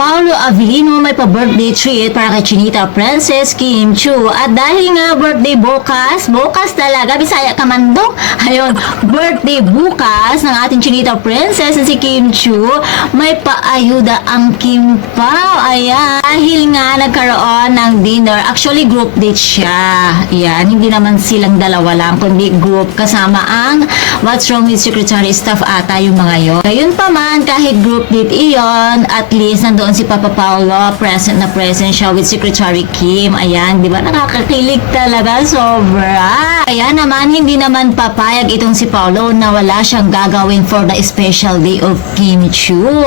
Paolo Avellino may pa-birthday treat para kay Chinita Princess Kim Chiu. At dahil nga birthday bukas talaga, Bisaya Kamandong, ayun, birthday bukas ng ating Chinita Princess na si Kim Chiu, may paayuda ang Kim Pao. Ayan, dahil nga nagkaroon ng dinner, actually group date siya. Ayan, hindi naman silang dalawa lang, kundi group kasama ang What's Wrong with Secretary Staff ata yung mga yon. Ayun pa man, kahit group date iyon, at least nandoon si Papa Paolo, present siya with Secretary Kim. Ayan, di ba? Nakakakilig talaga, sobra. Ayan naman, hindi naman papayag itong si Paolo na wala siyang gagawin for the special day of Kim Chiu.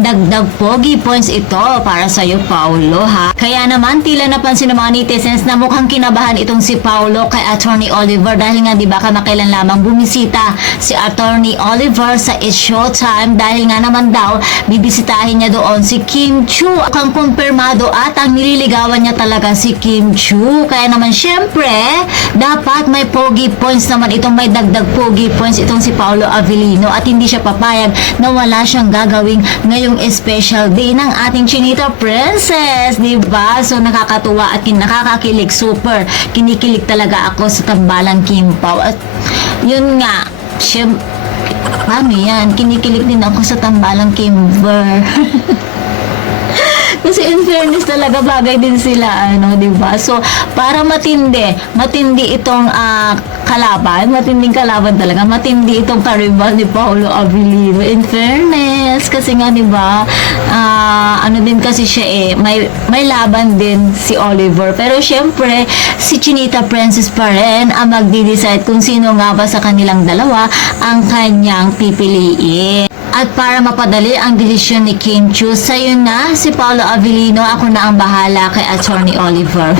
Dagdag pogi points ito para sa'yo, Paolo, ha? Kaya naman, tila napansin ng mga netizens na mukhang kinabahan itong si Paolo kay Attorney Oliver dahil nga, di ba, kamakailan lamang bumisita si Attorney Oliver sa It's Showtime dahil nga naman daw, bibisitahin niya doon si Kim Chiu. Ang kumpirmado at ang nililigawan niya talaga si Kim Chiu. Kaya naman syempre, dapat may pogi points naman itong may dagdag pogi points itong si Paolo Avellino at hindi siya papayag na wala siyang gagawing ngayong special day ng ating Chinita Princess. Diba? So nakakatuwa at nakakakilig. Super. Kinikilig talaga ako sa tambalang Kim Pao. At yun nga, paano yan? Kinikilig din ako sa tambalang Kimber. Kasi in fairness talaga bagay din sila, di ba? So, para matindi itong matinding kalaban talaga, matindi itong karibal ni Paolo Avellino. In fairness, kasi nga, di ba, din kasi siya may laban din si Oliver. Pero syempre, si Chinita Princess pa rin ang magdi-decide kung sino nga ba sa kanilang dalawa ang kanyang pipiliin. At para mapadali ang desisyon ni Kim Chiu, sa'yo na si Paolo Avellino, ako na ang bahala kay Attorney Oliver.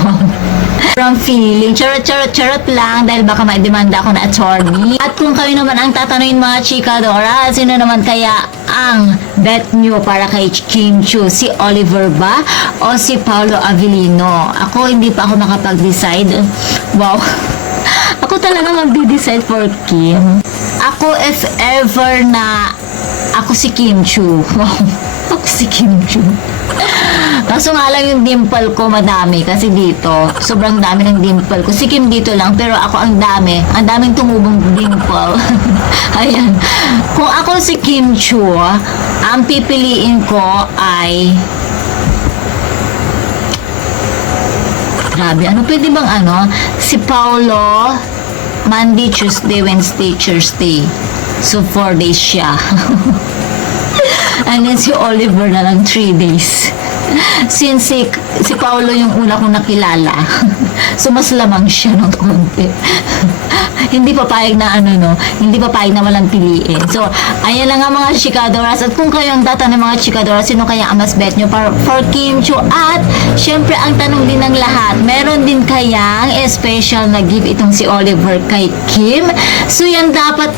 From feeling, charot lang dahil baka maidemanda ako na attorney. At kung kayo naman ang tatanungin mga chikadora, sino naman kaya ang bet nyo para kay Kim Chiu? Si Oliver ba o si Paolo Avellino? Ako hindi pa ako makapag-decide. Wow. Ako talaga magdi-decide for Kim. Ako if ever na ako si Kim Chiu. Wow. Ako si Kim Chiu. Kaso nga lang yung dimple ko madami kasi dito, sobrang dami ng dimple ko. Si Kim dito lang, pero ako ang daming tumubong dimple. Ayan. Kung ako si Kim Chiu, ang pipiliin ko ay grabe, pwede bang si Paolo, Monday, Tuesday, Wednesday, Thursday. So 4 days siya. And then si Oliver na lang 3 days. Since si Paolo yung una kong nakilala, so mas lamang siya ng konti. Hindi papayag na hindi papayag na walang piliin. So, ayan lang nga mga chikadoras. At kung kayo ang tatanong mga chikadoras, sino kaya ang mas bet nyo for Kim Chiu? At, syempre, ang tanong din ng lahat, meron din kayang special na gift itong si Oliver kay Kim? So, yan dapat,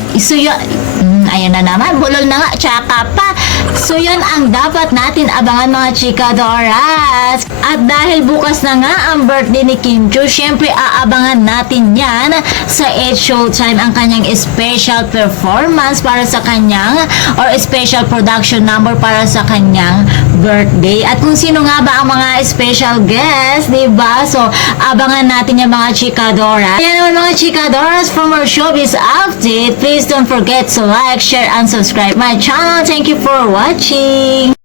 ayan na naman, bulol na nga, tsaka pa. So, yan ang dapat natin abangan mga chikadoras. At dahil bukas na nga ang birthday ni Kim Chiu, syempre aabangan natin yan sa It's Showtime ang kanyang special performance para sa kanyang or special production number para sa kanyang birthday. At kung sino nga ba ang mga special guests, diba? So, abangan natin yung mga chikadoras. Yan naman mga chikadoras from our showbiz update. Please don't forget to like, share, and subscribe my channel. Thank you for watching.